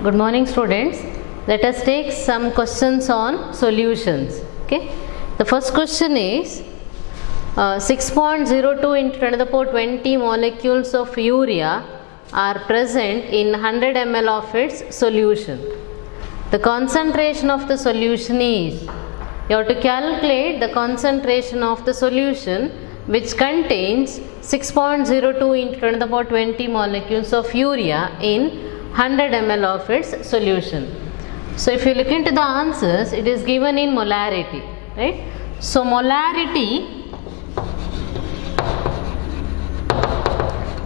Good morning students. Let us take some questions on solutions. Okay. The first question is 6.02 into 10 to the power 20 molecules of urea are present in 100 ml of its solution. The concentration of the solution is, you have to calculate the concentration of the solution which contains 6.02 into 10 to the power 20 molecules of urea in 100 ml of its solution. So if you look into the answers, it is given in molarity, right? So molarity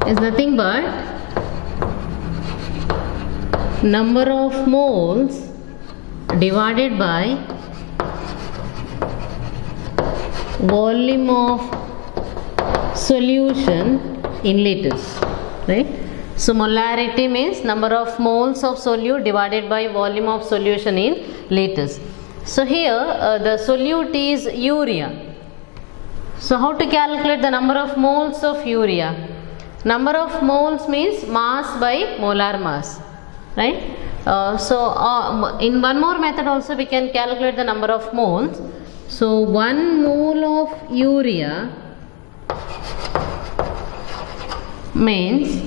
is nothing but number of moles divided by volume of solution in liters, right? So molarity means number of moles of solute divided by volume of solution in liters. So here the solute is urea. So how to calculate the number of moles of urea? Number of moles means mass by molar mass, right? In one more method also we can calculate the number of moles. So 1 mole of urea means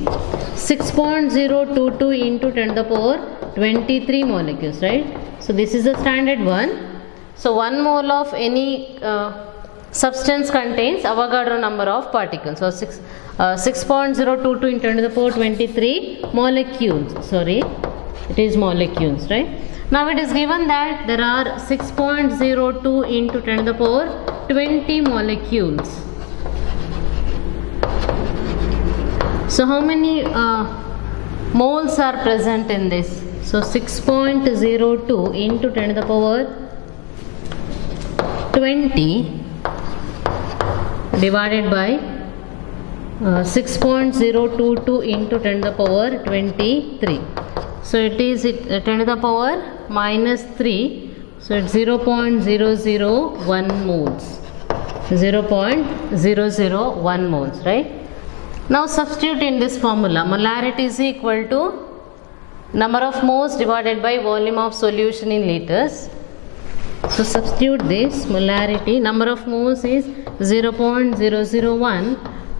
6.022 into 10 to the power 23 molecules, right? So this is the standard one. So 1 mole of any substance contains Avogadro number of particles. So 6.022 into 10 to the power 23 molecules. Sorry, it is molecules, right? Now it is given that there are 6.02 into 10 to the power 20 molecules. So how many moles are present in this? So 6.02 into 10 to the power 20 divided by 6.022 into 10 to the power 23. So it is 10 to the power minus 3. So it's 0.001 moles. 0.001 moles, right? Now substitute in this formula. Molarity is equal to number of moles divided by volume of solution in liters. So substitute this molarity. Number of moles is 0.001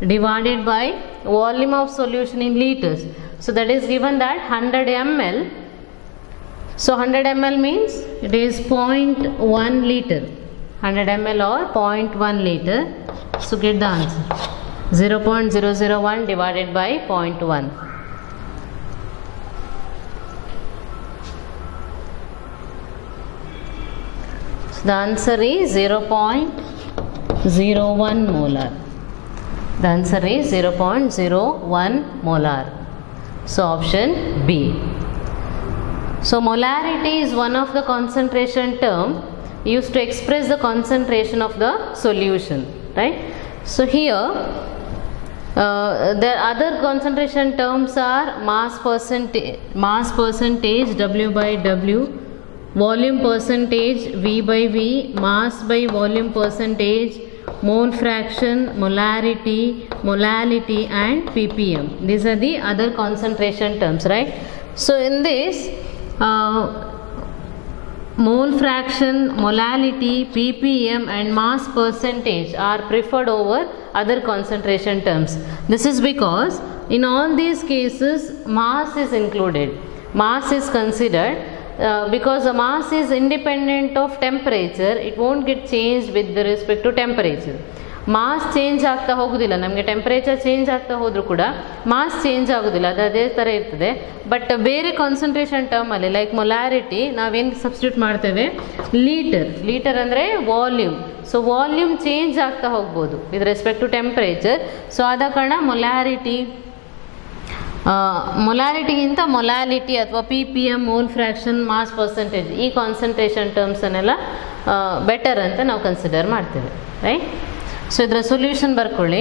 divided by volume of solution in liters. So that is given that 100 ml. So 100 ml means it is 0.1 liter. 100 ml or 0.1 liter. So get the answer. 0.001 divided by 0.1. So the answer is 0.01 molar. The answer is 0.01 molar. So option B. So molarity is one of the concentration term used to express the concentration of the solution, right? So here the other concentration terms are mass percentage W by W, volume percentage V by V, mass by volume percentage, mole fraction, molarity, molality and ppm. These are the other concentration terms, right? So in this mole fraction, molality, ppm and mass percentage are preferred over other concentration terms. This is because in all these cases mass is included. Mass is considered because the mass is independent of temperature. It won't get changed with respect to temperature. Mass change ಆಗ್ತಾ ಹೋಗೋದಿಲ್ಲ. ನಮಗೆ temperature change ಆಗ್ತಾ ಹೋದರೂ ಕೂಡ mass change ಆಗೋದಿಲ್ಲ, ಅದು ಅದೇ ಥರ ಇರ್ತದೆ. ಬಟ್ ಬೇರೆ ಕಾನ್ಸಂಟ್ರೇಷನ್ ಟರ್ಮಲ್ಲಿ ಲೈಕ್ ಮೊಲಾರಿಟಿ ನಾವೇನು ಸಬ್ಸ್ಟಿಟ್ಯೂಟ್ ಮಾಡ್ತೇವೆ, ಲೀಟರ್ ಅಂದರೆ ವಾಲ್ಯೂಮ್. ಸೊ ವಾಲ್ಯೂಮ್ ಚೇಂಜ್ ಆಗ್ತಾ ಹೋಗ್ಬೋದು with respect to temperature. So ಆದ ಕಾರಣ ಮೊಲಾರಿಟಿಗಿಂತ ಮೊಲಾಲಿಟಿ ಅಥವಾ ppm, mole fraction, mass percentage ಈ ಕಾನ್ಸಂಟ್ರೇಷನ್ ಟರ್ಮ್ಸನ್ನೆಲ್ಲ ಬೆಟರ್ ಅಂತ ನಾವು ಕನ್ಸಿಡರ್ ಮಾಡ್ತೇವೆ, ರೈಟ್? ಸೊ ಇದರ ಸೊಲ್ಯೂಷನ್ ಬರ್ಕೊಳ್ಳಿ.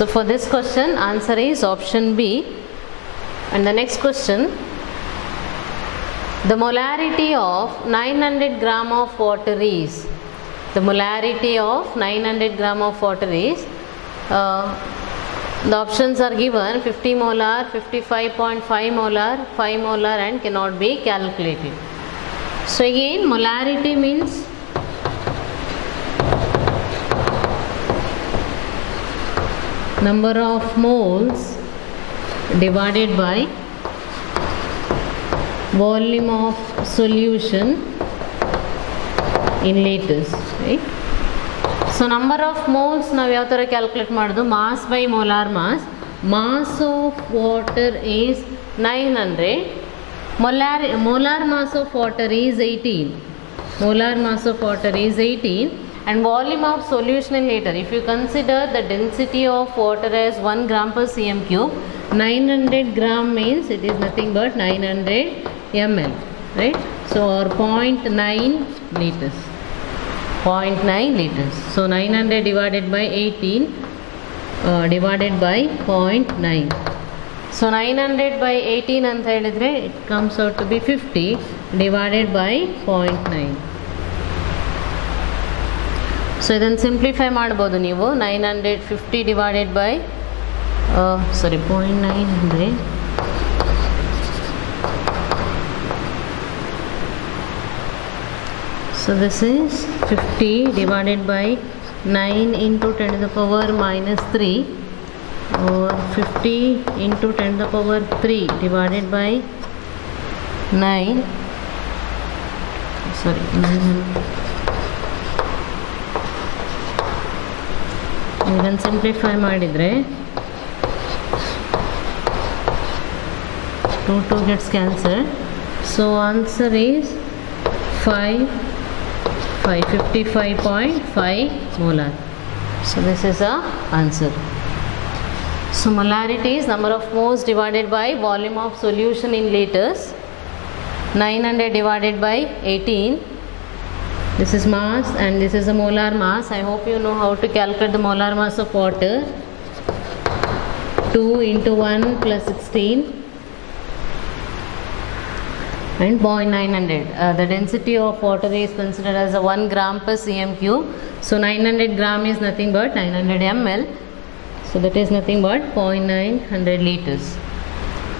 So for this question, answer is option B. And the next question, the molarity of 900 gram of water is, the molarity of 900 gram of water is, the options are given 50 molar, 55.5 molar, 5 molar and cannot be calculated. So again, molarity means number of moles divided by volume of solution in liters, right? So number of moles now yav tara calculate madudu, mass by molar mass. Mass of water is 900, molar mass of water is 18, molar mass of water is 18, and volume of solution in liter. If you consider the density of water as 1 gram per cm cube, 900 gram means it is nothing but 900 ml, right? So or 0.9 liters. 0.9 liters. So 900 divided by 18 divided by 0.9. So 900 by 18 ಅಂತ ಹೇಳಿದ್ರೆ it comes out to be 50 divided by 0.9. So ಇದನ್ನು simplify ಮಾಡಬಹುದು ನೀವು. 950 divided by 0.9 ಅಂದರೆ so this is 50 divided by 9 into 10 to the power minus 3 or 50 into 10 to the power 3 divided by 9, sorry 900. ಇದನ್ನು ಸಿಂಪ್ಲಿಫೈ ಮಾಡಿದರೆ 2 gets cancelled. So answer is 555.5 molar. So this is the answer. So molarity is number of moles divided by volume of solution in liters. 900 divided by 18. This is mass and this is the molar mass. I hope you know how to calculate the molar mass of water. 2 into 1 plus 16 and 0.900. The density of water is considered as a 1 gram per cm cube. So 900 gram is nothing but 900 ml. So that is nothing but 0.900 liters.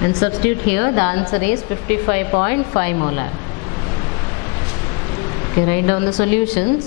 And substitute here, the answer is 55.5 molar. Okay, write down the solutions.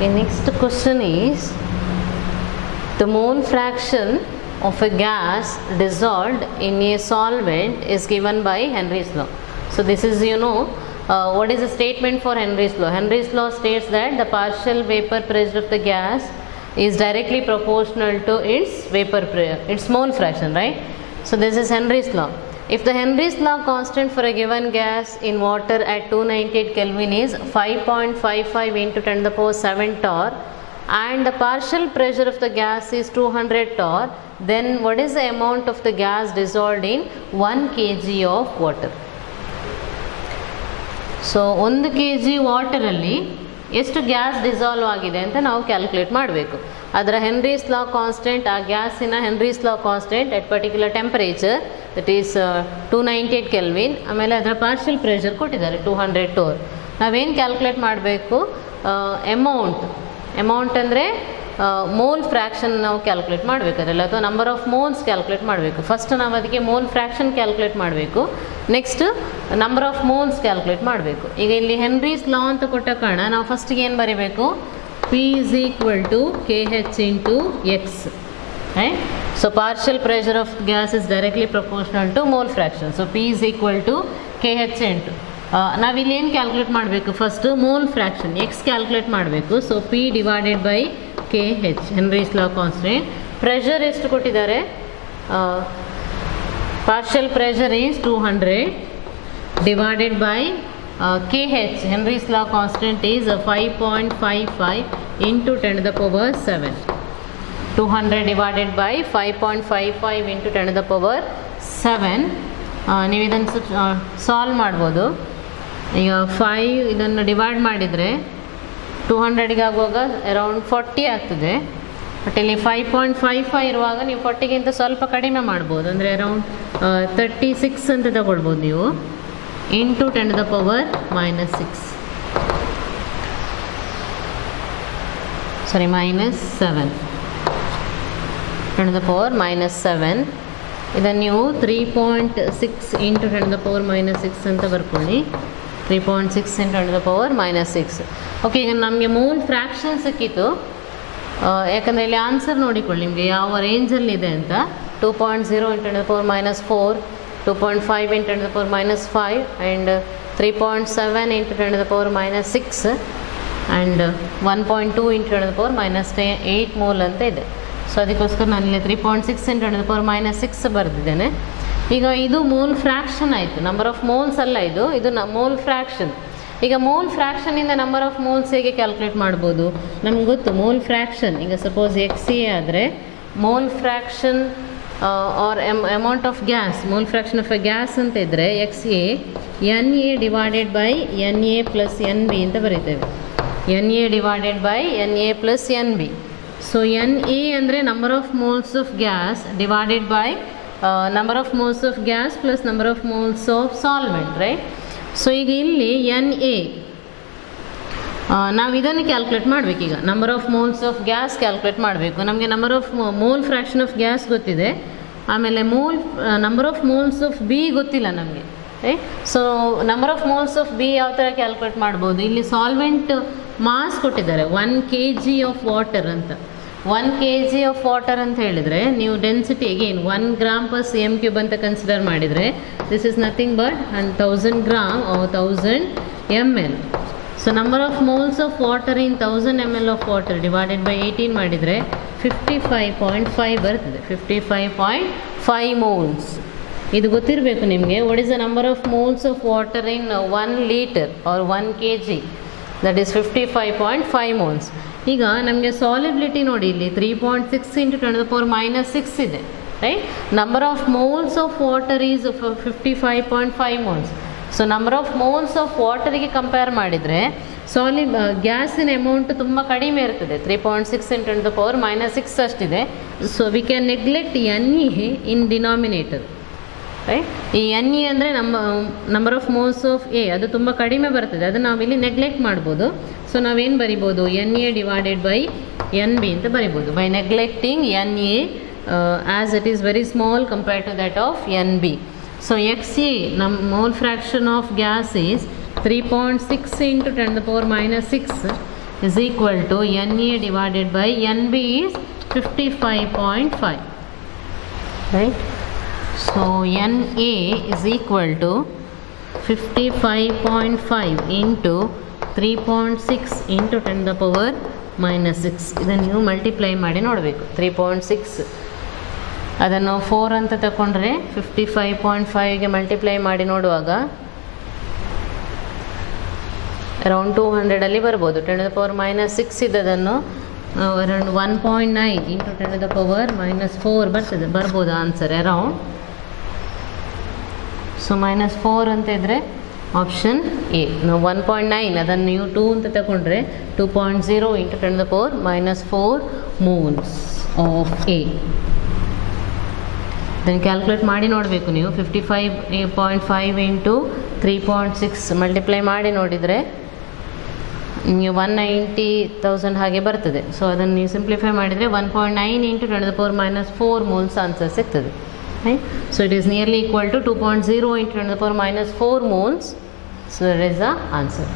Okay, next question is the mole fraction of a gas dissolved in a solvent is given by Henry's law. So this is, you know, what is the statement for Henry's law? Henry's law states that the partial vapor pressure of the gas is directly proportional to its its mole fraction, right? So this is Henry's law. If the Henry's law constant for a given gas in water at 298 Kelvin is 5.55 into 10 to the power 7 torr and the partial pressure of the gas is 200 torr, then what is the amount of the gas dissolved in 1 kg of water? So 1 kg water alli ಎಷ್ಟು gas dissolve ಆಗಿದೆ ಅಂತ ನಾವು ಕ್ಯಾಲ್ಕುಲೇಟ್ ಮಾಡಬೇಕು. ಅದರ Henry's law constant, ಆ ಗ್ಯಾಸಿನ Henry's law constant at particular temperature that is 298 kelvin, ಆಮೇಲೆ ಅದರ ಪಾರ್ಷಿಯಲ್ ಪ್ರೆಷರ್ ಕೊಟ್ಟಿದ್ದಾರೆ 200 torr. ನಾವೇನು ಕ್ಯಾಲ್ಕುಲೇಟ್ ಮಾಡಬೇಕು? ಅಮೌಂಟ್ ಅಂದರೆ ಮೋಲ್ ಫ್ರ್ಯಾಕ್ಷನ್ ನಾವು ಕ್ಯಾಲ್ಕುಲೇಟ್ ಮಾಡಬೇಕಾದ್ರಲ್ಲ, ಅಥವಾ ನಂಬರ್ ಆಫ್ ಮೋಲ್ಸ್ ಕ್ಯಾಲ್ಕುಲೇಟ್ ಮಾಡಬೇಕು. ಫಸ್ಟ್ ನಾವು ಅದಕ್ಕೆ ಮೋಲ್ ಫ್ರ್ಯಾಕ್ಷನ್ ಕ್ಯಾಲ್ಕುಲೇಟ್ ಮಾಡಬೇಕು, next number of moles calculate ಮಾಡಬೇಕು. ಈಗ ಇಲ್ಲಿ ಹೆನ್ರೀಸ್ ಲಾ ಅಂತ ಕೊಟ್ಟ ಕಾರಣ ನಾವು ಫಸ್ಟಿಗೆ ಏನು ಬರೀಬೇಕು? P is equal to KH into X, right? So partial pressure of gas is directly proportional to mole fraction. So P is equal to KH into ನಾವಿಲ್ಲಿ ಏನು ಕ್ಯಾಲ್ಕುಲೇಟ್ ಮಾಡಬೇಕು? First mole fraction X calculate ಮಾಡಬೇಕು. So P divided by KH, Henry's law constant. Pressure ಎಷ್ಟು ಕೊಟ್ಟಿದ್ದಾರೆ? Partial pressure is 200 divided by kh, Henry's law constant is 5.55 into 10 to the power 7. 200 divided by 5.55 into 10 to the power 7. ನೀವು ಇದನ್ನು ಸಾಲ್ವ್ ಮಾಡ್ಬೋದು. ಈಗ 5 ಇದನ್ನು ಡಿವೈಡ್ ಮಾಡಿದರೆ 200ಗೆ ಆಗುವಾಗ ಅರೌಂಡ್ 40 ಆಗ್ತದೆ. ಬಟ್ ಇಲ್ಲಿ 5.55 ಇರುವಾಗ ನೀವು 40ಗಿಂತ ಸ್ವಲ್ಪ ಕಡಿಮೆ ಮಾಡ್ಬೋದು, ಅಂದರೆ ಅರೌಂಡ್ 36 ಅಂತ ತಗೊಳ್ಬೋದು ನೀವು, into 10 to the power minus 6. Sorry, minus 7. 10 to the power minus 7. ಇದನ್ನು ನೀವು 3.6 into 10 to the power minus 6 ಅಂತ ಬರ್ಕೊಳ್ಳಿ. 3.6 into 10 to the power minus 6. ಓಕೆ, ಈಗ ನಮಗೆ ಮೂಲ್ ಫ್ರ್ಯಾಕ್ಷನ್ ಸಿಕ್ಕಿತ್ತು. ಯಾಕಂದರೆ ಇಲ್ಲಿ ಆನ್ಸರ್ ನೋಡಿಕೊಳ್ಳಿ ನಿಮಗೆ ಯಾವ ರೇಂಜಲ್ಲಿದೆ ಅಂತ. 2.0 into 10 to the power minus 4, 2.5 into 10 to the power minus 5, and 3.7 into 10 to the power minus 6, and 1.2 into 10 to the power minus 8 ಮೋಲ್ ಅಂತ ಇದೆ. ಸೊ ಅದಕ್ಕೋಸ್ಕರ ನಾನಿಲ್ಲಿ 3.6 into 10 to the power minus 6 ಬರೆದಿದ್ದೇನೆ. ಈಗ ಇದು ಮೋಲ್ ಫ್ರ್ಯಾಕ್ಷನ್ ಆಯಿತು, ನಂಬರ್ ಆಫ್ ಮೋಲ್ಸ್ ಅಲ್ಲ, ಇದು ಮೋಲ್ ಫ್ರ್ಯಾಕ್ಷನ್. ಈಗ ಮೋಲ್ ಫ್ರ್ಯಾಕ್ಷನಿಂದ ನಂಬರ್ ಆಫ್ ಮೋಲ್ಸ್ ಹೇಗೆ ಕ್ಯಾಲ್ಕುಲೇಟ್ ಮಾಡ್ಬೋದು? ನಮ್ಗೆ ಗೊತ್ತು ಮೋಲ್ ಫ್ರ್ಯಾಕ್ಷನ್. ಈಗ ಸಪೋಸ್ XA ಆದರೆ mole fraction or amount of gas, mole fraction of a gas ಅಂತ ಇದ್ದರೆ XA NA divided by NA plus NB ಅಂತ ಬರೀತೇವೆ. NA divided by NA plus NB. So NA ಅಂದರೆ number of moles of gas divided by number of moles of gas plus number of moles of solvent, right? So ಈಗ ಇಲ್ಲಿ NA ನಾವು ಇದನ್ನು calculate ಮಾಡಬೇಕೀಗ. Number of moles of gas calculate ಮಾಡಬೇಕು. ನಮಗೆ number of mole fraction of gas ಗೊತ್ತಿದೆ, ಆಮೇಲೆ number of moles of B ಗೊತ್ತಿಲ್ಲ ನಮಗೆ, right? So number of moles of B ಯಾವ ಥರ ಕ್ಯಾಲ್ಕುಲೇಟ್ ಮಾಡ್ಬೋದು? ಇಲ್ಲಿ ಸಾಲ್ವೆಂಟ್ ಮಾಸ್ ಕೊಟ್ಟಿದ್ದಾರೆ 1 kg ಆಫ್ ವಾಟರ್ ಅಂತ. 1 kg ಆಫ್ ವಾಟರ್ ಅಂತ ಹೇಳಿದರೆ ನೀವು density again 1 gram per cm³ ಅಂತ ಕನ್ಸಿಡರ್ ಮಾಡಿದರೆ this is nothing but 1000 gram or 1000 ml. So number of moles of water in 1000 ml of water divided by 18 ಮಾಡಿದರೆ 55.5 ಬರ್ತದೆ. 55.5 moles. ಇದು ಗೊತ್ತಿರಬೇಕು ನಿಮಗೆ. What is the number of moles of water in 1 litre or 1 kg? That is 55.5 moles. ಈಗ ನಮಗೆ ಸಾಲಿಬಿಲಿಟಿ ನೋಡಿ, ಇಲ್ಲಿ 3.6 into 10 to the power minus 6 ಇದೆ, right? Number of moles of water is 55.5 moles. So number of moles of ವಾಟರಿಗೆ compare ಮಾಡಿದರೆ ಗ್ಯಾಸಿನ ಅಮೌಂಟ್ ತುಂಬ ಕಡಿಮೆ ಇರ್ತದೆ. 3.6 into 10 to the power minus 6 ಅಷ್ಟಿದೆ. So we can neglect NA in denominator, right? ಈ NA ಅಂದರೆ number of moles of A, ಅದು ತುಂಬ ಕಡಿಮೆ ಬರ್ತದೆ, ಅದು ನಾವಿಲ್ಲಿ ನೆಗ್ಲೆಕ್ಟ್ ಮಾಡ್ಬೋದು. ಸೊ ನಾವೇನು ಬರಿಬೋದು? NA ಡಿವೈಡೆಡ್ ಬೈ NB ಅಂತ ಬರಿಬೋದು, by neglecting NA as it is very small compared to that of NB. So XA ನಮ್ಮ mole fraction of gas is 3.6 into 10 to the power minus 6 is equal to NA divided by NB is 55.5, right? So NA is equal to 55.5 into 3.6 into 10 to the power minus 6. ಇದನ್ನು ನೀವು ಮಲ್ಟಿಪ್ಲೈ ಮಾಡಿ ನೋಡಬೇಕು. 3.6 ಅದನ್ನು 4 ಅಂತ ತಗೊಂಡ್ರೆ 55.5ಗೆ ಮಲ್ಟಿಪ್ಲೈ ಮಾಡಿ ನೋಡುವಾಗ ಅರೌಂಡ್ 200 ಬರ್ಬೋದು. 10 to the power minus 6 ಇದ್ದದನ್ನು around 1.9 into 10 to the power minus 4 ಬರ್ಬೋದು ಆನ್ಸರ್ ಅರೌಂಡ್. ಸೊ -4 ಅಂತ ಇದ್ದರೆ ಆಪ್ಷನ್ ಎ. ನಾವು 1.9 ಅದನ್ನು ನೀವು 2 ಅಂತ ತಗೊಂಡ್ರೆ 2.0 into 10 to the power minus 4 moles of A. ಇದನ್ನು ಕ್ಯಾಲ್ಕುಲೇಟ್ ಮಾಡಿ ನೋಡಬೇಕು ನೀವು. 55.5 into 3.6 ಮಲ್ಟಿಪ್ಲೈ ಮಾಡಿ ನೋಡಿದರೆ ನೀವು 190,000 ಹಾಗೆ ಬರ್ತದೆ. ಸೊ ಅದನ್ನು ನೀವು ಸಿಂಪ್ಲಿಫೈ ಮಾಡಿದರೆ 1.9 into 10 to the power minus 4 moles answer ಸಿಗ್ತದೆ, right? So it is nearly equal to 2.0 into 10 to the power minus 4 moles. So that is the answer.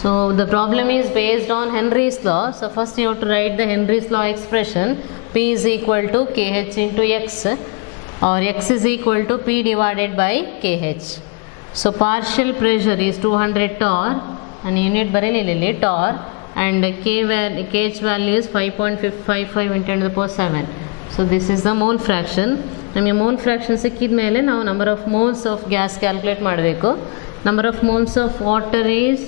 So the problem is based on Henry's law. So first you have to write the Henry's law expression. P is equal to KH into X, or X is equal to P divided by KH. So partial pressure is 200 torr, and unit barelili torr, and KH value is 5.55 into 10 to the power 7. So this is the mole fraction. ನಮಗೆ mole fraction ಸಿಕ್ಕಿದ ಮೇಲೆ ನಾವು number of moles of gas calculate ಮಾಡಬೇಕು. Number of moles of water is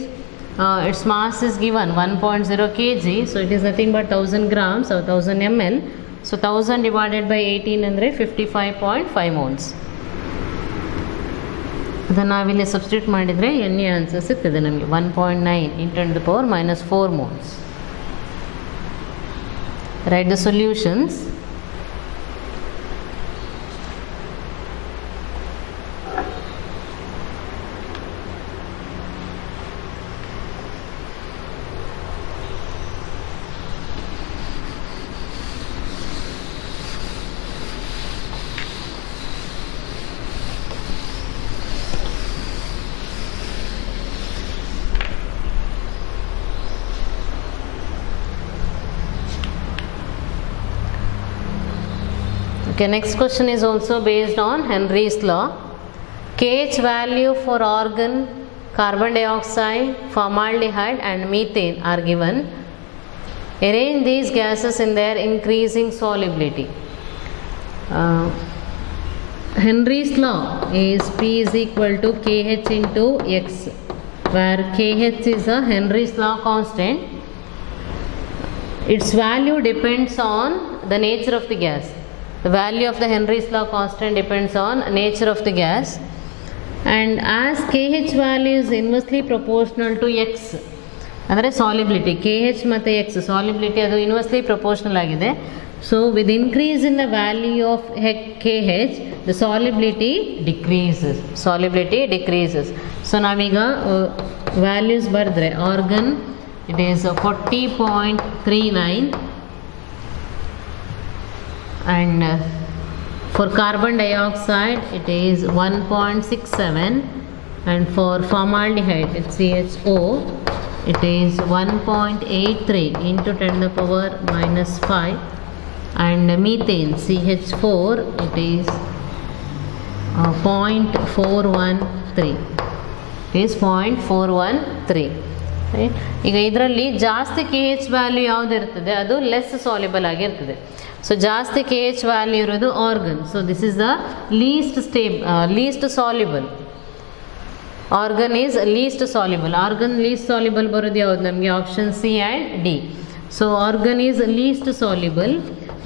its mass is given 1.0 kg, so it is nothing but 1000 grams or 1000 ml. So 1000 divided by 18 ಅಂದರೆ 55.5 moles. ಅದನ್ನು ನಾವಿಲ್ಲಿ ಸಬ್ಸ್ಟಿಟ್ಯೂಟ್ ಮಾಡಿದರೆ ಎಣ್ಣೆ ಆನ್ಸರ್ ಸಿಗ್ತದೆ ನಮಗೆ 1.9 into 10 to the power minus 4 moles. Write the solutions. Okay, next question is also based on Henry's law. KH value for argon, carbon dioxide, formaldehyde and methane are given. Arrange these gases in their increasing solubility. Henry's law is P is equal to KH into X, where KH is a Henry's law constant. Its value depends on the nature of the gas. The value of the Henry's law constant depends on nature of the gas, and as KH value is inversely proportional to X, ಅಂದರೆ solubility KH ಮತ್ತು X solubility ಅದು inversely proportional ಆಗಿದೆ. So with increase in the value of KH, the solubility decreases. So ನಾವೀಗ values ಬರೆದ್ರೆ argon it is 40.39, and for carbon dioxide it is 1.67, and for formaldehyde it's CHO it is 1.83 into 10 to the power minus 5, and methane CH4 it is 0.413. It is 0.413. Right? ಈಗ ಇದರಲ್ಲಿ ಜಾಸ್ತಿ KH value ಯಾವುದು ಇರ್ತದೆ ಅದು less soluble ಆಗಿರ್ತದೆ. So ಜಾಸ್ತಿ KH value ಇರೋದು argon. So this is the least soluble. Argon is least soluble. Argon least soluble ಬರೋದು ಯಾವುದು ನಮಗೆ? Option C and D. So argon is least soluble.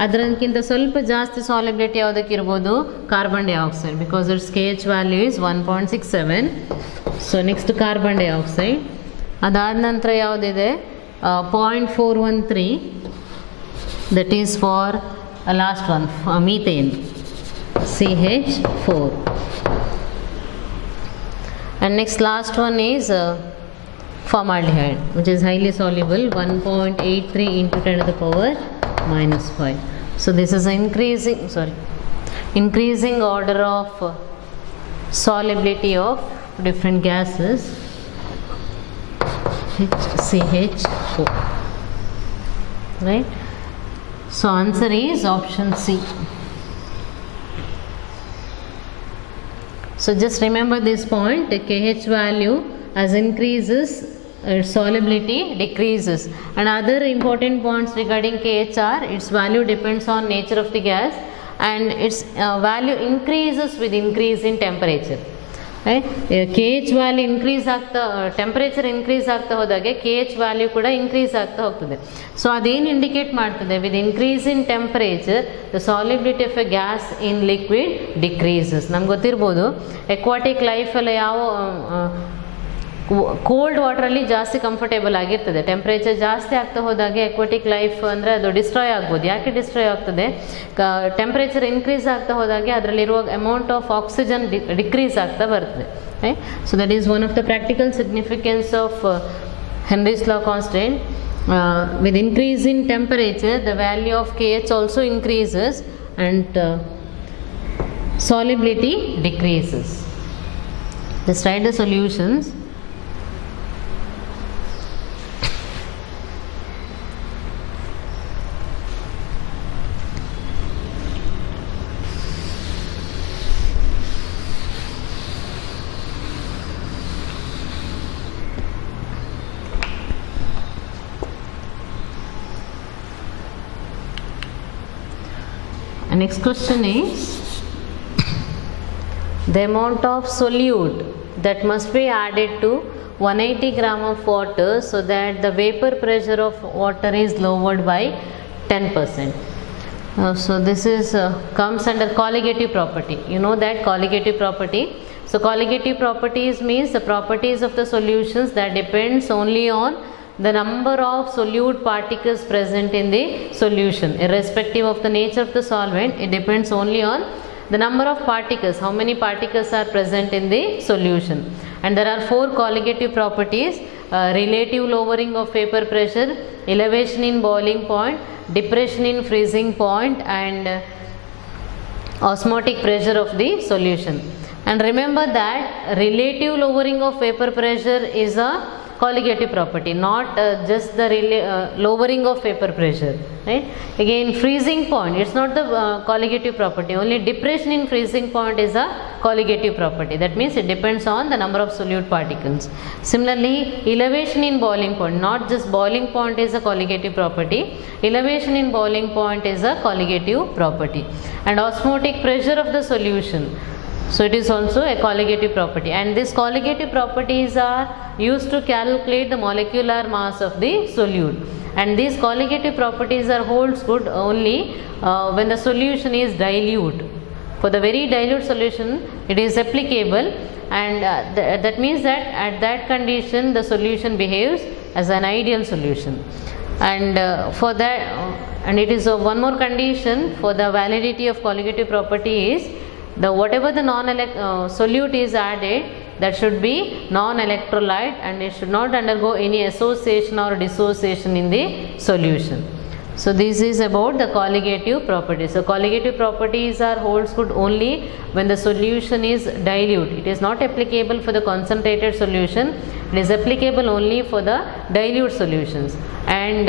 ಅದಕ್ಕಿಂತ ಸ್ವಲ್ಪ ಜಾಸ್ತಿ ಸಾಲ್ಯುಬಿಲಿಟಿ ಯಾವುದಕ್ಕೆ ಇರ್ಬೋದು? Carbon dioxide, because its KH value is 1.67. So next carbon dioxide. ಅದಾದ ನಂತರ ಯಾವುದಿದೆ? 0.413, that is for last one, methane CH4, and next last one is formaldehyde, which is highly soluble, 1.83 into 10 to the power minus 5. So this is increasing order of solubility of different gases. HCH4, right? So answer is option C. So just remember this point, the KH value as increases, solubility decreases, and other important points regarding KH are its value depends on nature of the gas, and its value increases with increase in temperature. Right? KH value increase ಆಗ್ತಾ, temperature increase ಆಗ್ತಾ ಹೋದಾಗೆ KH value ಕೂಡ ಇನ್ಕ್ರೀಸ್ ಆಗ್ತಾ ಹೋಗ್ತದೆ. ಸೊ ಅದೇನು ಇಂಡಿಕೇಟ್ ಮಾಡ್ತದೆ? With increase in temperature the solubility of a gas in liquid decreases. ನಮ್ಗೆ ಗೊತ್ತಿರ್ಬೋದು ಎಕ್ವಾಟಿಕ್ ಲೈಫೆಲ್ಲ ಯಾವ ಕೋಲ್ಡ್ ವಾಟ್ರಲ್ಲಿ ಜಾಸ್ತಿ ಕಂಫರ್ಟೇಬಲ್ ಆಗಿರ್ತದೆ. ಟೆಂಪ್ರೇಚರ್ ಜಾಸ್ತಿ ಆಗ್ತಾ ಹೋದಾಗೆ ಎಕ್ವಾಟಿಕ್ ಲೈಫ್ ಅಂದರೆ ಅದು ಡಿಸ್ಟ್ರಾಯ್ ಆಗ್ಬೋದು. ಯಾಕೆ ಡಿಸ್ಟ್ರಾಯ್ ಆಗ್ತದೆ? ಟೆಂಪ್ರೇಚರ್ ಇನ್ಕ್ರೀಸ್ ಆಗ್ತಾ ಹೋದಾಗೆ ಅದರಲ್ಲಿರುವ ಅಮೌಂಟ್ ಆಫ್ ಆಕ್ಸಿಜನ್ ಡಿಕ್ರೀಸ್ ಆಗ್ತಾ ಬರ್ತದೆ. So that is one of the practical significance of Henry's law constant. With increase in temperature the value of KH also increases and solubility decreases. Let's write the solutions. Next question is the amount of solute that must be added to 180 gram of water so that the vapor pressure of water is lowered by 10%. So this is comes under colligative property. You know that colligative property. So colligative properties means the properties of the solutions that depends only on the number of solute particles present in the solution. Irrespective of the nature of the solvent, it depends only on the number of particles, how many particles are present in the solution. And there are 4 colligative properties: relative lowering of vapor pressure, elevation in boiling point, depression in freezing point, and osmotic pressure of the solution. And remember that relative lowering of vapor pressure is a colligative property, not just the lowering of vapor pressure, right? Again, freezing point, it's not the colligative property, only depression in freezing point is a colligative property. That means it depends on the number of solute particles. Similarly, elevation in boiling point, not just boiling point is a colligative property, elevation in boiling point is a colligative property. And osmotic pressure of the solution, so it is also a colligative property, and these colligative properties are used to calculate the molecular mass of the solute. And these colligative properties are holds good only when the solution is dilute. For the very dilute solution it is applicable, and that means that at that condition the solution behaves as an ideal solution. And for that, and it is one more condition for the validity of colligative property is the whatever the solute is added, that should be non-electrolyte, and it should not undergo any association or dissociation in the solution. So this is about the colligative properties. So colligative properties are holds good only when the solution is dilute. It is not applicable for the concentrated solution, it is applicable only for the dilute solutions. And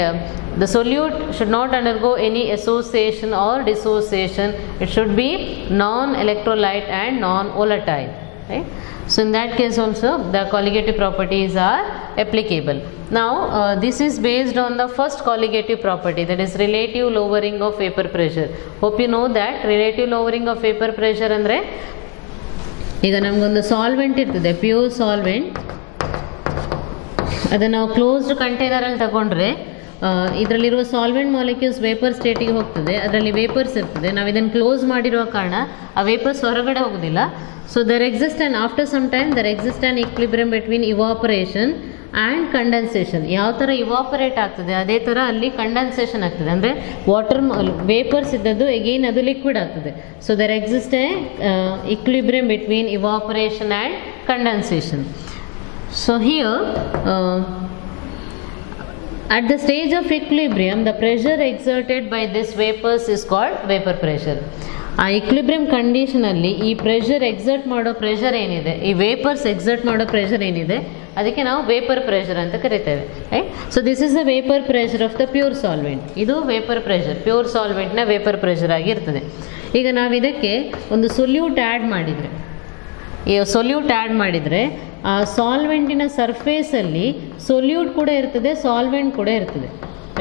the solute should not undergo any association or dissociation. It should be non-electrolyte and non-volatile, right? So in that case also the colligative properties are applicable. Now this is based on the first colligative property, that is relative lowering of vapor pressure. Hope you know that relative lowering of vapor pressure andre, ಈಗ ನಮಗೊಂದು ಸಾಲ್ವೆಂಟ್ ಇರ್ತದೆ, pure solvent, ಅದನ್ನು ನಾವು ಕ್ಲೋಸ್ಡ್ ಕಂಟೈನರಲ್ಲಿ ತಗೊಂಡ್ರೆ ಇದರಲ್ಲಿರುವ solvent molecules vapour ಸ್ಟೇಟಿಗೆ ಹೋಗ್ತದೆ, ಅದರಲ್ಲಿ ವೇಪರ್ಸ್ ಇರ್ತದೆ. ನಾವು ಇದನ್ನು ಕ್ಲೋಸ್ ಮಾಡಿರುವ ಕಾರಣ ಆ ವೇಪರ್ಸ್ ಹೊರಗಡೆ ಹೋಗೋದಿಲ್ಲ. So there exist and after some time there exist an equilibrium between evaporation and condensation. ಯಾವ ಥರ ಇವಾಪರೇಟ್ ಆಗ್ತದೆ ಅದೇ ಥರ ಅಲ್ಲಿ ಕಂಡೆನ್ಸೇಷನ್ ಆಗ್ತದೆ, ಅಂದರೆ ವಾಟರ್ ವೇಪರ್ಸ್ ಇದ್ದದ್ದು ಎಗೇನ್ ಅದು ಲಿಕ್ವಿಡ್ ಆಗ್ತದೆ. So there exist a equilibrium between evaporation and condensation. So here at the stage of equilibrium, the pressure exerted by this vapors is called vapor pressure. ಆ ಈಕ್ವಿಲಿಬ್ರಿಯಮ್ ಕಂಡೀಷನಲ್ಲಿ ಈ pressure exert ಮಾಡೋ ಪ್ರೆಷರ್ ಏನಿದೆ, ಈ vapours exert ಮಾಡೋ ಪ್ರೆಷರ್ ಏನಿದೆ, ಅದಕ್ಕೆ ನಾವು ವೇಪರ್ ಪ್ರೆಷರ್ ಅಂತ ಕರಿತೇವೆ, right? So this is the vapour pressure of the pure solvent. ಇದು ವೇಪರ್ ಪ್ರೆಷರ್, ಪ್ಯೂರ್ ಸಾಲ್ವೆಂಟ್ನ ವೇಪರ್ ಪ್ರೆಷರ್ ಆಗಿರ್ತದೆ. ಈಗ ನಾವು ಇದಕ್ಕೆ ಒಂದು ಸೊಲ್ಯೂಟ್ ಆ್ಯಡ್ ಮಾಡಿದರೆ, ಈ ಸೊಲ್ಯೂಟ್ ಆ್ಯಡ್ ಮಾಡಿದರೆ ಆ ಸಾಲ್ವೆಂಟಿನ ಸರ್ಫೇಸಲ್ಲಿ ಸೊಲ್ಯೂಟ್ ಕೂಡ ಇರ್ತದೆ, ಸಾಲ್ವೆಂಟ್ ಕೂಡ ಇರ್ತದೆ,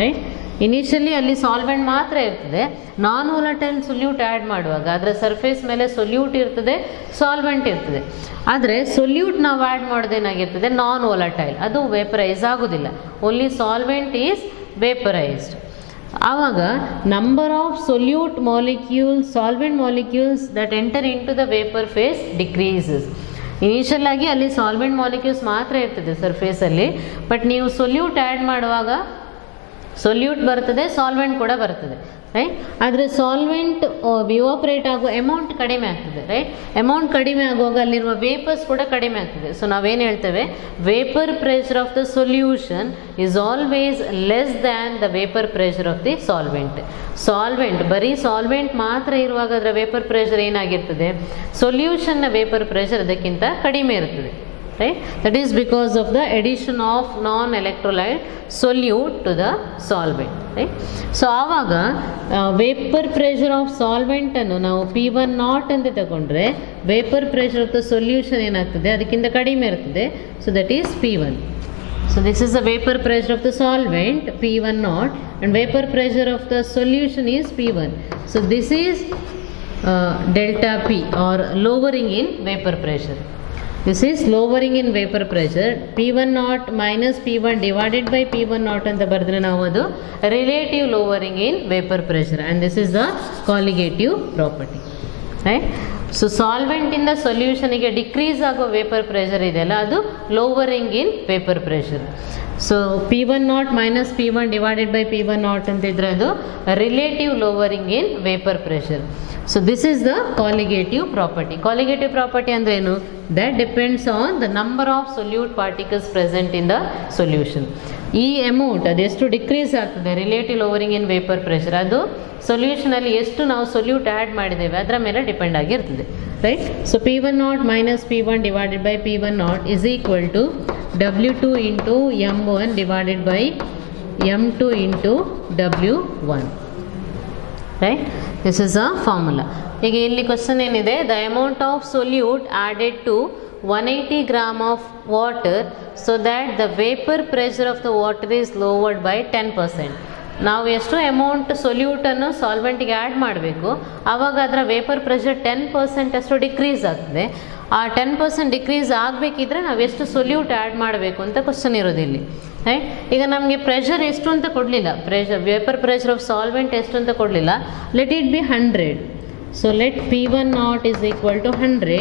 ರೈಟ್? ಇನಿಷಿಯಲಿ ಅಲ್ಲಿ ಸಾಲ್ವೆಂಟ್ ಮಾತ್ರ ಇರ್ತದೆ. ನಾನ್ ವೋಲಟೈಲ್ ಸೊಲ್ಯೂಟ್ ಆ್ಯಡ್ ಮಾಡುವಾಗ ಅದರ ಸರ್ಫೇಸ್ ಮೇಲೆ ಸೊಲ್ಯೂಟ್ ಇರ್ತದೆ, ಸಾಲ್ವೆಂಟ್ ಇರ್ತದೆ. ಆದರೆ ಸೊಲ್ಯೂಟ್ ನಾವು ಆ್ಯಡ್ ಮಾಡೋದೇನಾಗಿರ್ತದೆ, ನಾನ್ ವೋಲಟೈಲ್, ಅದು ವೇಪರೈಸ್ ಆಗೋದಿಲ್ಲ. Only solvent is vaporised. ಆವಾಗ number of solute molecules, solvent molecules that enter into the vapour phase decreases. Initial ಆಗಿ ಅಲ್ಲಿ ಸಾಲ್ವೆಂಟ್ ಮಾಲಿಕ್ಯೂಲ್ಸ್ ಮಾತ್ರ ಇರ್ತದೆ ಸರ್ಫೇಸಲ್ಲಿ, ಬಟ್ ನೀವು ಸೊಲ್ಯೂಟ್ ಆ್ಯಡ್ ಮಾಡುವಾಗ ಸೊಲ್ಯೂಟ್ ಬರ್ತದೆ, ಸಾಲ್ವೆಂಟ್ ಕೂಡ ಬರ್ತದೆ, ರೈಟ್? ಆದರೆ ಸಾಲ್ವೆಂಟ್ ವಿವಾಪರೇಟ್ ಆಗೋ ಅಮೌಂಟ್ ಕಡಿಮೆ ಆಗ್ತದೆ, ರೈಟ್? ಅಮೌಂಟ್ ಕಡಿಮೆ ಆಗುವಾಗ ಅಲ್ಲಿರುವ ವೇಪರ್ಸ್ ಕೂಡ ಕಡಿಮೆ ಆಗ್ತದೆ. ಸೊ ನಾವೇನು ಹೇಳ್ತೇವೆ, vapour pressure of the solution is always less than the vapour pressure of the solvent. Solvent ಬರೀ ಸಾಲ್ವೆಂಟ್ ಮಾತ್ರ ಇರುವಾಗ ಅದರ ವೇಪರ್ ಪ್ರೆಷರ್ ಏನಾಗಿರ್ತದೆ, ಸೊಲ್ಯೂಷನ್ನ ವೇಪರ್ ಪ್ರೆಷರ್ ಅದಕ್ಕಿಂತ ಕಡಿಮೆ ಇರ್ತದೆ, right? That is because of the addition of non-electrolyte solute to the solvent, right? So ಆವಾಗ ವೇಪರ್ ಪ್ರೆಷರ್ ಆಫ್ ಸಾಲ್ವೆಂಟ್ ಅನ್ನು ನಾವು P1 ಅಂತ ತಗೊಂಡ್ರೆ vapour pressure of the solution ಏನಾಗ್ತದೆ ಅದಕ್ಕಿಂತ ಕಡಿಮೆ ಇರ್ತದೆ. So that is P1. So this is the vapor pressure of the solvent P1 naught, and vapor pressure of the solution is P1. So this is delta P, or lowering in vapor pressure. This is lowering in vapor pressure. P1 naught minus P1 divided by P1 naught ಅಂತ ಬರೆದ್ರೆ ನಾವು ಅದು relative lowering in vapor pressure, and this is the colligative property, right? So solvent in the solution ಗೆ decrease ಆಗೋ vapor pressure ಇದೆಯಲ್ಲ ಅದು lowering in vapor pressure. So P1 naught minus P1 divided by P1 naught ಅಂತ ಇದ್ರೆ ಅದು relative lowering in vapor pressure. So this is the colligative property. Colligative property ಅಂದ್ರೆ ಏನು? That depends on the number of solute particles present in the solution. ಈ ಅಮೌಂಟ್ ಅದೆಷ್ಟು ಡಿಕ್ರೀಸ್ ಆಗ್ತದೆ relative lowering ಇನ್ vapour pressure, ಅದು ಸೊಲ್ಯೂಷನಲ್ಲಿ ಎಷ್ಟು ನಾವು ಸೊಲ್ಯೂಟ್ ಆ್ಯಡ್ ಮಾಡಿದ್ದೇವೆ ಅದರ ಮೇಲೆ ಡಿಪೆಂಡ್ ಆಗಿರ್ತದೆ, right? So P1 naught minus P1 divided by P1 naught is equal to W2 into M1 divided by M2 into W1, right? This is a formula. ಈಗ ಇಲ್ಲಿ ಕ್ವಶನ್ ಏನಿದೆ, the amount of solute added to 180 gram of water so that the vapor pressure of the water is lowered by 10%. ನಾವು ಎಷ್ಟು ಅಮೌಂಟ್ ಸೊಲ್ಯೂಟನ್ನು ಸಾಲ್ವೆಂಟಿಗೆ ಆ್ಯಡ್ ಮಾಡಬೇಕು, ಆವಾಗ ಅದರ ವೇಪರ್ ಪ್ರೆಷರ್ 10% ಅಷ್ಟು ಡಿಕ್ರೀಸ್ ಆಗ್ತದೆ. ಆ 10% ಡಿಕ್ರೀಸ್ ಆಗಬೇಕಿದ್ರೆ ನಾವು ಎಷ್ಟು ಸೊಲ್ಯೂಟ್ ಆ್ಯಡ್ ಮಾಡಬೇಕು ಅಂತ ಕ್ವಶನ್ ಇರೋದಿಲ್ಲಿ, ರೈಟ್? ಈಗ ನಮಗೆ ಪ್ರೆಷರ್ ಎಷ್ಟು ಅಂತ ಕೊಡಲಿಲ್ಲ, ವೇಪರ್ ಪ್ರೆಷರ್ ಆಫ್ ಸಾಲ್ವೆಂಟ್ ಎಷ್ಟು ಅಂತ ಕೊಡಲಿಲ್ಲ. Let it be 100. So let P1 naught is equal to 100.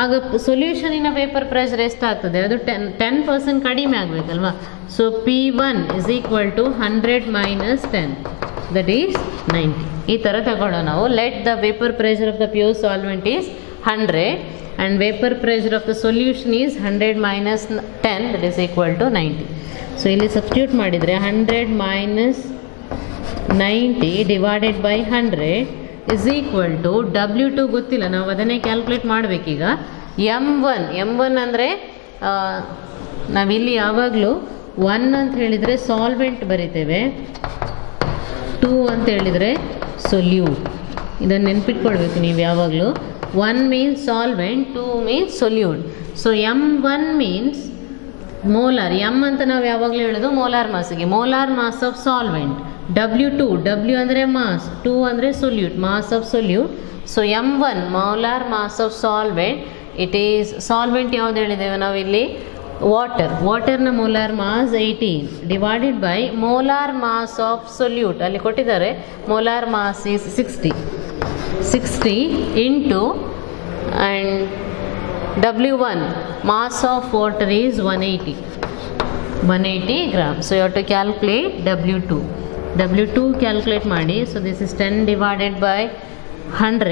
ಆಗ ಸೊಲ್ಯೂಷನಿನ ವೇಪರ್ ಪ್ರೆಷರ್ ಎಷ್ಟಾಗ್ತದೆ, ಅದು 10% ಕಡಿಮೆ ಆಗಬೇಕಲ್ವಾ? So P1 is equal to 100 minus 10, that is 90. ಈ ಥರ ತಗೊಳ್ಳೋ ನಾವು. Let the vapour pressure of the pure solvent is 100 and vapor pressure of the solution is 100 minus 10, that is equal to 90. ಸೊ ಇಲ್ಲಿ ಸಬ್ಸ್ಟಿಟ್ಯೂಟ್ ಮಾಡಿದರೆ 100 minus 90 divided by 100 is equal to W2 ಗೊತ್ತಿಲ್ಲ, ನಾವು ಅದನ್ನೇ ಕ್ಯಾಲ್ಕುಲೇಟ್ ಮಾಡಬೇಕೀಗ. M1 ಅಂದರೆ ನಾವಿಲ್ಲಿ ಯಾವಾಗಲೂ 1 ಅಂತ ಹೇಳಿದರೆ ಸಾಲ್ವೆಂಟ್ ಬರಿತೇವೆ, 2 ಅಂತ ಹೇಳಿದರೆ ಸೊಲ್ಯೂಟ್. ಇದನ್ನು ನೆನ್ಪಿಟ್ಕೊಳ್ಬೇಕು ನೀವು ಯಾವಾಗಲೂ. 1 means solvent, 2 means solute. So M1 means molar. M ಅಂತ ನಾವು ಯಾವಾಗಲೂ ಹೇಳೋದು ಮೋಲಾರ್ ಮಾಸಿಗೆ, molar mass of solvent. W2, W ಅಂದರೆ ಮಾಸ್, 2 ಅಂದರೆ solute, mass of solute. So M1 molar mass of solvent. It is solvent ಯಾವ್ದು ಹೇಳಿದ್ದೇವೆ ನಾವಿಲ್ಲಿ? ವಾಟರ್ನ molar mass 18 divided by molar mass of solute. ಅಲ್ಲಿ ಕೊಟ್ಟಿದ್ದಾರೆ molar mass is 60 into and W1 mass of water is 180 grams. So you have to calculate W2 calculate ಮಾಡಿ. So this is 10 divided by 100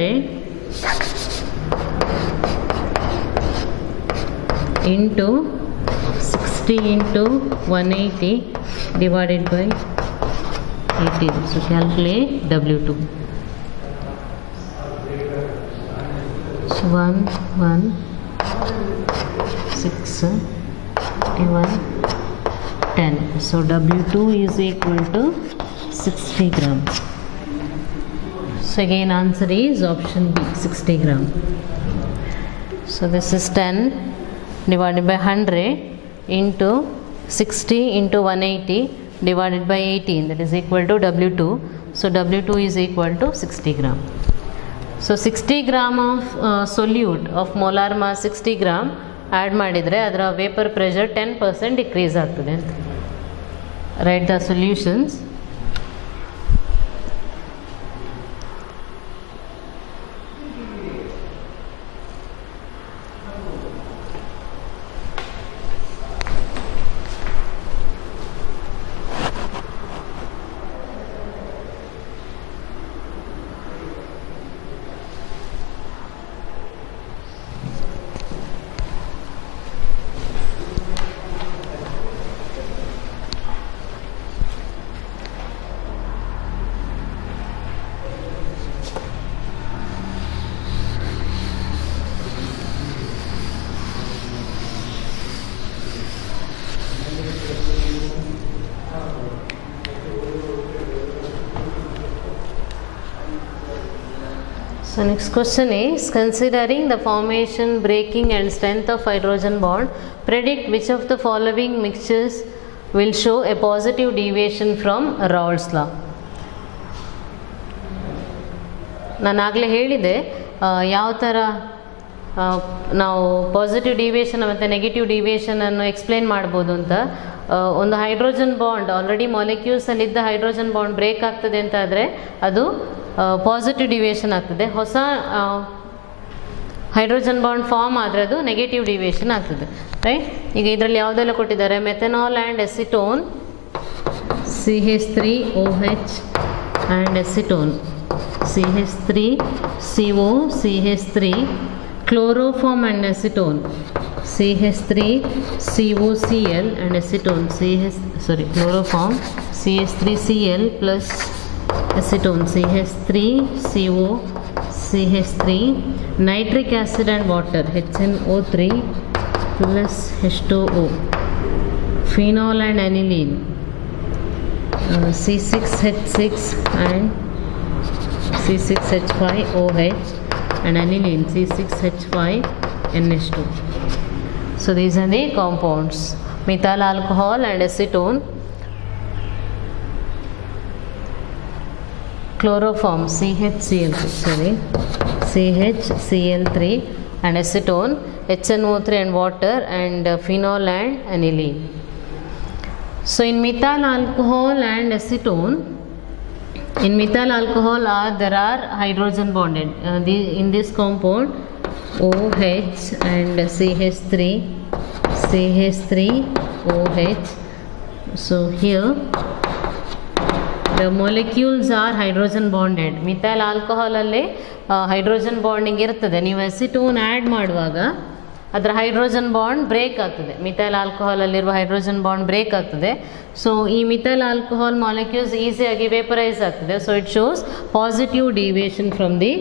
into 60 into 180 divided by 18. So calculate W2. So 1 6 21 10. So W2 is equal to 60 grams. So again answer is option B, 60 gram. So this is 10 divided by 100 into 60 into 180 divided by 18, that is equal to W2. So W2 is equal to 60 gram. So 60 gram of solute of molar mass 60 gram add ಮಾಡಿದರೆ ಅದರ vapour pressure 10% ಡಿಕ್ರೀಸ್ ಆಗ್ತದೆ ಅಂತ. Right the solutions. So next question is, considering the formation, breaking and strength of hydrogen bond, predict which of the following mixtures will show a positive deviation from Raoult's law. ನಾನು ಆಗಲೇ ಹೇಳಿದೆ ಯಾವ ಥರ ನಾವು positive deviation ಮತ್ತು negative ಡಿವಿಯೇಷನನ್ನು explain ಮಾಡ್ಬೋದು ಅಂತ. ಒಂದು ಹೈಡ್ರೋಜನ್ ಬಾಂಡ್ ಆಲ್ರೆಡಿ ಮಾಲಿಕ್ಯೂಲ್ಸಲ್ಲಿದ್ದ ಹೈಡ್ರೋಜನ್ ಬಾಂಡ್ ಬ್ರೇಕ್ ಆಗ್ತದೆ ಅಂತ ಆದರೆ ಅದು ಪಾಸಿಟಿವ್ ಡಿವಿಯೇಷನ್ ಆಗ್ತದೆ. ಹೊಸ ಹೈಡ್ರೋಜನ್ ಬಾಂಡ್ ಫಾರ್ಮ್ ಆದರೆ ಅದು ನೆಗೆಟಿವ್ ಡಿವಿಯೇಷನ್ ಆಗ್ತದೆ, ರೈಟ್. ಈಗ ಇದರಲ್ಲಿ ಯಾವುದೆಲ್ಲ ಕೊಟ್ಟಿದ್ದಾರೆ, methanol and acetone, CH3OH and acetone, CH3CO, CH3, chloroform and acetone, CH3COCl and acetone, chloroform, CH3Cl plus acetone, CH3CO, CH3, nitric acid and water, HNO3 plus H2O, phenol and aniline, C6H6 and C6H5OH and aniline, C6H5NH2. So these are the compounds, methyl alcohol and acetone, chloroform, CHCl3 and acetone, HNO3 and water, and phenol and aniline. So in methyl alcohol and acetone, in methyl alcohol there are hydrogen bonded. In this compound OH and CH3OH. So here the molecules are hydrogen bonded. Methyl ಆಲ್ಕೋಹಾಲಲ್ಲಿ hydrogen bonding ಇರ್ತದೆ. ನೀವು acetone add ಮಾಡುವಾಗ ಅದರ hydrogen bond break ಆಗ್ತದೆ. Methyl ಆಲ್ಕೋಹಾಲಲ್ಲಿರುವ hydrogen bond break ಆಗ್ತದೆ. So ಈ methyl alcohol molecules ಈಸಿಯಾಗಿ ವೇಪರೈಸ್ ಆಗ್ತದೆ. So it shows positive deviation from the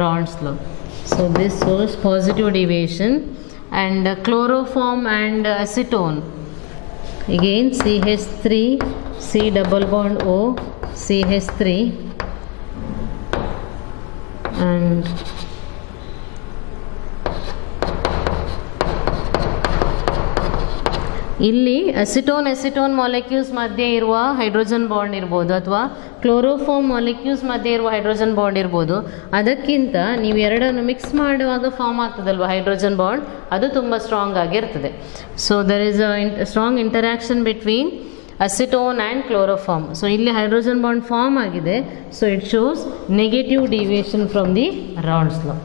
Raoult's law. So this shows positive deviation. And chloroform and acetone, again CH3, C double bond O, CH3, and ಇಲ್ಲಿ ಎಸಿಟೋನ್ ಮಾಲಿಕ್ಯೂಲ್ಸ್ ಮಧ್ಯೆ ಇರುವ hydrogen bond ಇರ್ಬೋದು ಅಥವಾ chloroform molecules ಮಧ್ಯೆ ಇರುವ hydrogen bond ಇರ್ಬೋದು. ಅದಕ್ಕಿಂತ ನೀವು ಎರಡನ್ನು ಮಿಕ್ಸ್ ಮಾಡುವಾಗ ಫಾರ್ಮ್ ಆಗ್ತದಲ್ವ ಹೈಡ್ರೋಜನ್ ಬಾಂಡ್, ಅದು ತುಂಬ ಸ್ಟ್ರಾಂಗ್ ಆಗಿರ್ತದೆ. So there is a strong interaction between acetone and chloroform. So ಇಲ್ಲಿ ಹೈಡ್ರೋಜನ್ ಬಾಂಡ್ ಫಾರ್ಮ್ ಆಗಿದೆ. So it shows negative deviation from the Raoult's law.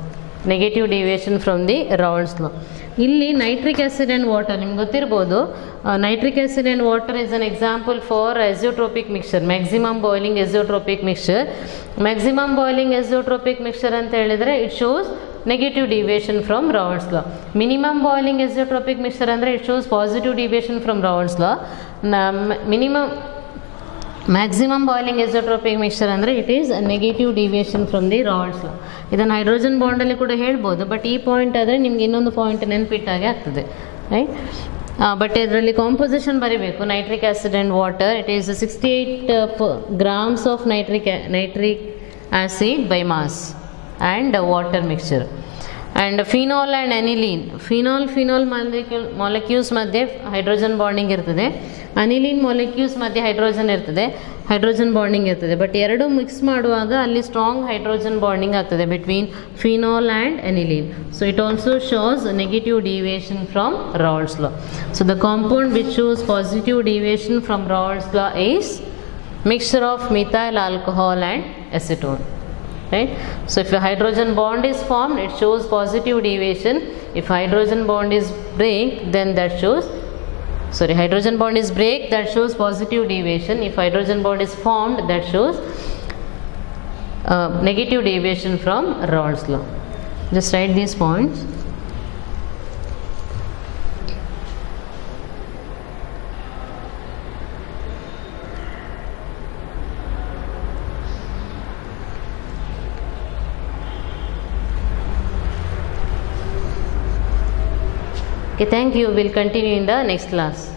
Negative deviation from the Raoult's law. ಇಲ್ಲಿ nitric acid and water ನಿಮ್ಗೆ ಗೊತ್ತಿರ್ಬೋದು. Nitric acid and water is an example for azeotropic mixture, maximum boiling azeotropic mixture. Maximum boiling azeotropic mixture ಅಂತ ಹೇಳಿದರೆ it shows negative deviation from Raoult's law. Minimum boiling azeotropic mixture ಅಂದರೆ it shows positive deviation from Raoult's law. Maximum boiling azeotropic mixture ಅಂದರೆ it is negative deviation from the Raoult's law. ಇದನ್ನು hydrogen ಬಾಂಡಲ್ಲಿ ಕೂಡ ಹೇಳ್ಬೋದು, ಬಟ್ ಈ ಪಾಯಿಂಟ್ ಆದರೆ ನಿಮ್ಗೆ ಇನ್ನೊಂದು ಪಾಯಿಂಟ್ ನೆನಪಿಟ್ಟಾಗೆ ಆಗ್ತದೆ, ರೈಟ್. ಬಟ್ ಇದರಲ್ಲಿ ಕಾಂಪೋಸಿಷನ್ ಬರೀಬೇಕು. Nitric acid and water, it is 68 grams of nitric acid by mass and water mixture. And phenol and aniline, phenol molecules ಮಧ್ಯೆ ಹೈಡ್ರೋಜನ್ ಬಾಂಡಿಂಗ್ ಇರ್ತದೆ, ಅನಿಲೀನ್ ಮಾಲಿಕ್ಯೂಲ್ಸ್ ಮಧ್ಯೆ ಹೈಡ್ರೋಜನ್ ಬಾಂಡಿಂಗ್ ಇರ್ತದೆ. But ಎರಡು mix ಮಾಡುವಾಗ ಅಲ್ಲಿ strong hydrogen bonding ಆಗ್ತದೆ between phenol and aniline. So it also shows negative deviation from Raoult's law. So the compound which shows positive deviation from Raoult's law is mixture of methyl alcohol and acetone. Right? So if a hydrogen bond is formed, it shows positive deviation. If hydrogen bond is break, then that shows hydrogen bond is break, that shows positive deviation. If hydrogen bond is formed, that shows negative deviation from Raoult's law. Just write these points. Okay, thank you. We'll continue in the next class.